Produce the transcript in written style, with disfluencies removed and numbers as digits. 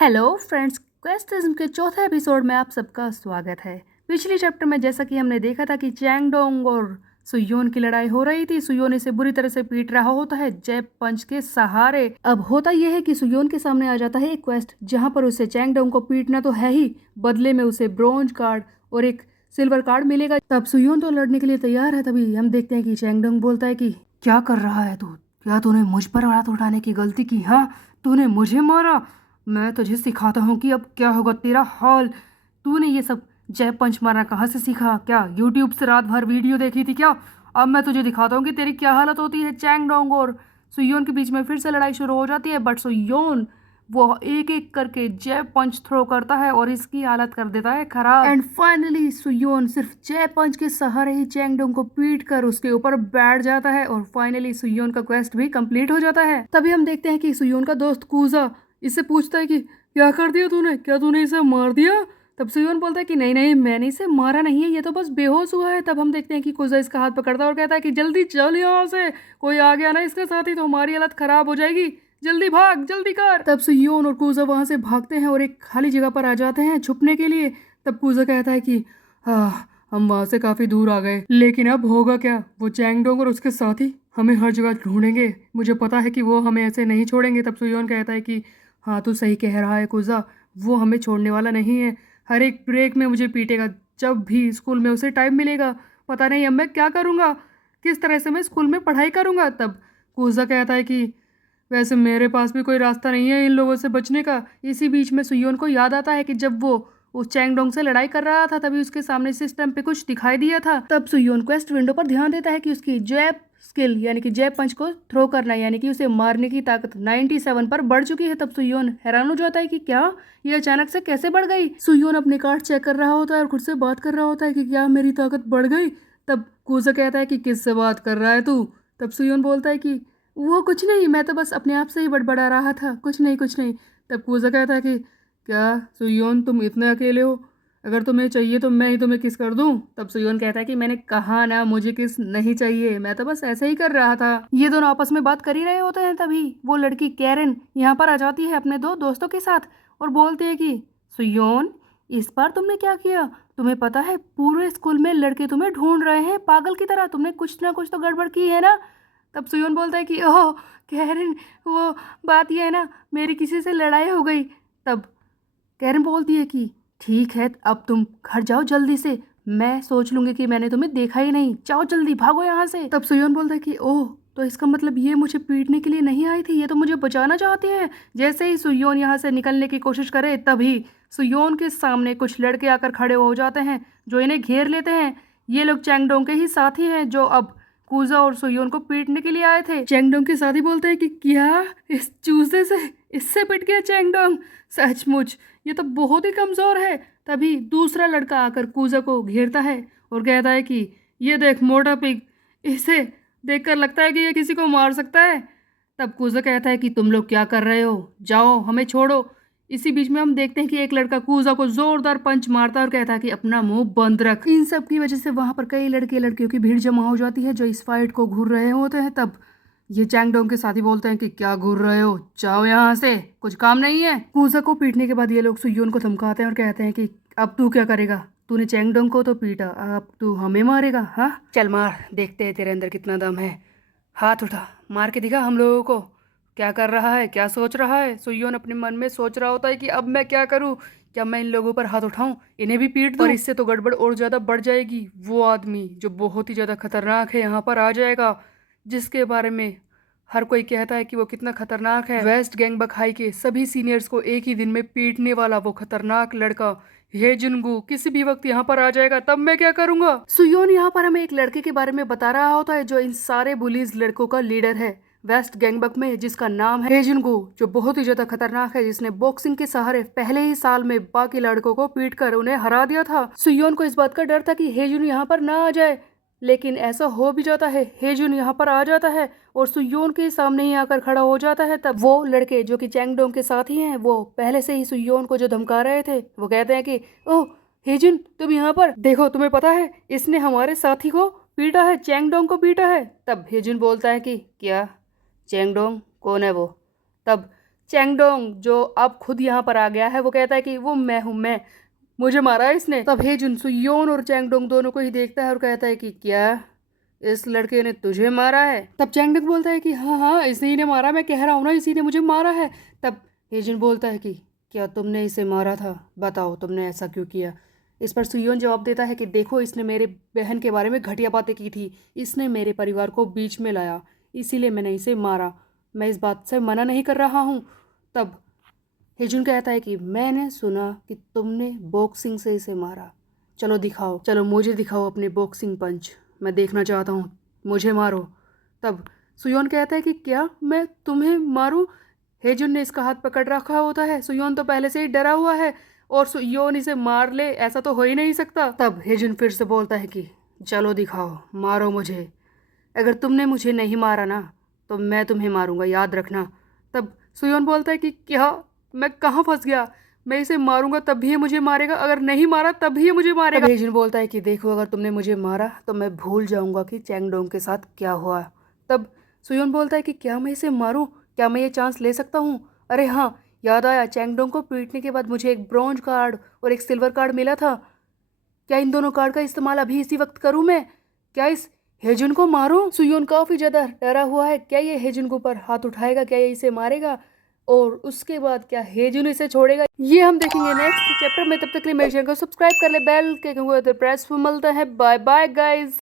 Hello friends, क्वेस्टिज्म के चौथे episode में आप सबका स्वागत है। पिछले चैप्टर में जैसा कि हमने देखा था कि चैंग डोंग और सुयोन की लड़ाई हो रही थी। सुयोन इसे बुरी तरह से पीट रहा होता है जय पंच के सहारे। अब होता यह है कि सुयोन के सामने आ जाता है एक क्वेस्ट जहां पर उसे चैंग डोंग को पीटना तो है ही, बदले में उसे ब्रोंज कार्ड और एक सिल्वर कार्ड मिलेगा। तब सुयोन तो लड़ने के लिए तैयार है। तभी हम देखते हैं कि चैंग डोंग बोलता है कि क्या कर रहा है तू? क्या तूने मुझ पर हाथ उठाने की गलती की? हाँ, तूने मुझे मारा। मैं तुझे सिखाता हूँ कि अब क्या होगा तेरा हाल। तूने ये सब जय पंच मारना कहाँ से सीखा? क्या यूट्यूब से रात भर वीडियो देखी थी क्या? अब मैं तुझे दिखाता हूँ कि तेरी क्या हालत होती है। चैंग डोंग और सुयोन के बीच में फिर से लड़ाई शुरू हो जाती है, बट सुयोन वो एक एक करके जय पंच थ्रो करता है और इसकी हालत कर देता है खराब। एंड फाइनली सुयोन सिर्फ जय पंच के सहारे ही चैंग डोंग को पीट कर उसके ऊपर बैठ जाता है और फाइनली सुयोन का क्वेस्ट भी कंप्लीट हो जाता है। तभी हम देखते हैं कि सुयोन का दोस्त कूजा इससे पूछता है कि क्या कर दिया तूने? क्या तूने इसे मार दिया? तब सुयोन बोलता है कि नहीं नहीं, मैंने इसे मारा नहीं है, ये तो बस बेहोश हुआ है। तब हम देखते हैं कि कुजा इसका हाथ पकड़ता है और कहता है कि जल्दी चल यहाँ से, कोई आ गया ना इसके साथ ही तो हमारी हालत खराब हो जाएगी, जल्दी भाग, जल्दी कर। तब सुयोन और कुजा वहां से भागते हैं और एक खाली जगह पर आ जाते हैं छुपने के लिए। तब कुजा कहता है कि हाँ, हम वहां से काफी दूर आ गए, लेकिन अब होगा क्या? वो चैंगडोंग और उसके साथी हमें हर जगह ढूंढेंगे, मुझे पता है कि वो हमें ऐसे नहीं छोड़ेंगे। तब सुयोन कहता है कि हाँ, तू सही कह रहा है कुजा, वो हमें छोड़ने वाला नहीं है, हर एक ब्रेक में मुझे पीटेगा, जब भी स्कूल में उसे टाइम मिलेगा। पता नहीं अब मैं क्या करूँगा, किस तरह से मैं स्कूल में पढ़ाई करूँगा। तब कुजा कहता है कि वैसे मेरे पास भी कोई रास्ता नहीं है इन लोगों से बचने का। इसी बीच में सुयोन को याद आता है कि जब वो उस चैंगडोंग से लड़ाई कर रहा था तभी उसके सामने सिस्टम पे कुछ दिखाई दिया था। तब सुयोन क्वेस्ट विंडो पर ध्यान देता है कि उसकी जैब स्किल यानी कि जय पंच को थ्रो करना यानी कि उसे मारने की ताकत 97 पर बढ़ चुकी है। तब सुयोन हैरान हो जाता है कि क्या ये अचानक से कैसे बढ़ गई। सुयोन अपने कार्ड चेक कर रहा होता है और खुद से बात कर रहा होता है कि क्या मेरी ताकत बढ़ गई। तब कुजा कहता है कि किससे बात कर रहा है तू? तब सुयोन बोलता है कि वो कुछ नहीं, मैं तो बस अपने आप से ही बड़बड़ा रहा था, कुछ नहीं कुछ नहीं। तब कुजा कहता है कि क्या सुयोन तुम इतने अकेले हो? अगर तुम्हें चाहिए तो मैं ही तुम्हें किस कर दूं। तब सुयोन कहता है कि मैंने कहा ना, मुझे किस नहीं चाहिए, मैं तो बस ऐसे ही कर रहा था। ये दोनों आपस में बात कर ही रहे होते हैं तभी वो लड़की कैरन यहाँ पर आ जाती है अपने दो दोस्तों के साथ और बोलती है कि सुयोन, इस बार तुमने क्या किया? तुम्हें पता है पूरे स्कूल में लड़के तुम्हें ढूंढ रहे हैं पागल की तरह, तुमने कुछ ना कुछ तो गड़बड़ की है ना? तब सुयोन बोलता है कि ओह कैरन, वो बात ये है ना, मेरी किसी से लड़ाई हो गई। तब कैरन बोलती है कि ठीक है, अब तुम घर जाओ जल्दी से, मैं सोच लूंगी कि मैंने तुम्हें देखा ही नहीं, जाओ जल्दी भागो यहाँ से। तब सुयोन बोलता है कि ओह, तो इसका मतलब ये मुझे पीटने के लिए नहीं आई थी, ये तो मुझे बचाना चाहती है। जैसे ही सुयोन यहाँ से निकलने की कोशिश करे तभी सुयोन के सामने कुछ लड़के आकर खड़े हो जाते हैं जो इन्हें घेर लेते हैं। ये लोग चैंगडोंग के ही साथी हैं जो अब कूजा और सुयोन को पीटने के लिए आए थे। चैंगडोंग के साथी बोलते हैं कि क्या इस चूजे से इससे पिट गया चैंगडोंग? सचमुच ये तो बहुत ही कमजोर है। तभी दूसरा लड़का आकर कूजा को घेरता है और कहता है कि ये देख मोटा पिग, इसे देखकर लगता है कि ये किसी को मार सकता है। तब कूजा कहता है कि तुम लोग क्या कर रहे हो, जाओ हमें छोड़ो। इसी बीच में हम देखते हैं कि एक लड़का कूजा को जोरदार पंच मारता है और कहता है कि अपना मुंह बंद रख। इन सब की वजह से वहां पर कई लड़के लड़कियों की भीड़ जमा हो जाती है जो इस फाइट को घूर रहे होते हैं। तब ये चैंगडोंग के साथी बोलते हैं कि क्या घूर रहे हो, जाओ यहाँ से, कुछ काम नहीं है। कूजा को पीटने के बाद ये लोग सुयोन को धमकाते हैं और कहते हैं कि अब तू क्या करेगा, तूने चैंगडोंग को तो पीटा, अब तू हमें मारेगा? हाँ चल मार, देखते हैं तेरे अंदर कितना दम है, हाथ उठा, मार के दिखा हम लोगों को। क्या कर रहा है, क्या सोच रहा है? सुयोन अपने मन में सोच रहा होता है कि अब मैं क्या करूं, क्या मैं इन लोगों पर हाथ उठाऊं, इन्हें भी पीट दूं? और इससे तो गड़बड़ और ज्यादा बढ़ जाएगी। वो आदमी जो बहुत ही ज्यादा खतरनाक है यहाँ पर आ जाएगा, जिसके बारे में हर कोई कहता है कि वो कितना खतरनाक है। वेस्ट गैंग बखाई के सभी सीनियर्स को एक ही दिन में पीटने वाला वो खतरनाक लड़का हे जुनगू किसी भी वक्त यहाँ पर आ जाएगा, तब मैं क्या करूंगा? सुयोन यहाँ पर हमें एक लड़के के बारे में बता रहा होता है जो इन सारे बुलीज लड़कों का लीडर है वेस्ट गैंगबक में, जिसका नाम है हेजुनगू, जो बहुत ही ज्यादा खतरनाक है, जिसने बॉक्सिंग के सहारे पहले ही साल में बाकी लड़कों को पीट कर उन्हें हरा दिया था। सुयोन को इस बात का डर था कि हेजुन यहाँ पर ना आ जाए, लेकिन ऐसा हो भी जाता है। हेजुन यहाँ पर आ जाता है और सुयोन के सामने ही आकर खड़ा हो जाता है। तब वो लड़के जो कि चैंगडोंग के साथ ही हैं, वो पहले से ही सुयोन को जो धमका रहे थे, वो कहते हैं कि ओह हेजुन, तुम यहाँ पर देखो, तुम्हें पता है इसने हमारे साथी को पीटा है, चैंगडोंग को पीटा है। तब हेजुन बोलता है कि क्या चैंगडोंग कौन है वो? तब चैंगडोंग जो अब खुद यहाँ पर आ गया है वो कहता है कि वो मैं हूँ, मैं, मुझे मारा है इसने। तब हेजुन सुयोन और चैंगडोंग दोनों को ही देखता है और कहता है कि क्या इस लड़के ने तुझे मारा है? तब चैंगडोंग बोलता है कि हाँ हाँ इसी ने मारा, मैं कह रहा हूँ ना इसी ने मुझे मारा है। तब हेजुन बोलता है कि क्या तुमने इसे मारा था, बताओ तुमने ऐसा क्यों किया? इस पर सुयोन जवाब देता है कि देखो इसने मेरे बहन के बारे में घटिया बातें की थी, इसने मेरे परिवार को बीच में लाया, इसीलिए मैंने इसे मारा, मैं इस बात से मना नहीं कर रहा हूँ। तब हेजुन कहता है कि मैंने सुना कि तुमने बॉक्सिंग से इसे मारा, चलो दिखाओ, चलो मुझे दिखाओ अपने बॉक्सिंग पंच, मैं देखना चाहता हूँ, मुझे मारो। तब सुयोन कहता है कि क्या मैं तुम्हें मारूं? हेजुन ने इसका हाथ पकड़ रखा होता है, सुयोन तो पहले से ही डरा हुआ है और सुयोन इसे मार ले ऐसा तो हो ही नहीं सकता। तब हेजुन फिर से बोलता है कि चलो दिखाओ, मारो मुझे, अगर तुमने मुझे नहीं मारा ना तो मैं तुम्हें मारूंगा, याद रखना। तब सुयोन बोलता है कि क्या, मैं कहाँ फंस गया, मैं इसे मारूंगा तब भी ये मुझे मारेगा, अगर नहीं मारा तब भी ये मुझे मारेगा। तब हेजुन बोलता है कि देखो अगर तुमने मुझे मारा तो मैं भूल जाऊंगा कि चैंगडोंग के साथ क्या हुआ। तब सुयोन बोलता है कि क्या मैं इसे मारूं, क्या मैं ये चांस ले सकता हूँ? अरे हाँ, याद आया, चैंगडोंग को पीटने के बाद मुझे एक ब्रॉन्ज कार्ड और एक सिल्वर कार्ड मिला था, क्या इन दोनों कार्ड का इस्तेमाल अभी इसी वक्त करूं मैं? क्या इस हेजुन को मारूं? सुयोन काफी ज्यादा डरा हुआ है, क्या ये हेजुन के ऊपर हाथ उठाएगा, क्या ये इसे मारेगा और उसके बाद क्या हेजुन इसे छोड़ेगा, ये हम देखेंगे नेक्स्ट चैप्टर में। तब तक के लिए मेरे चैनल को सब्सक्राइब कर ले, बेल के प्रेस पर मिलता है। Bye bye guys.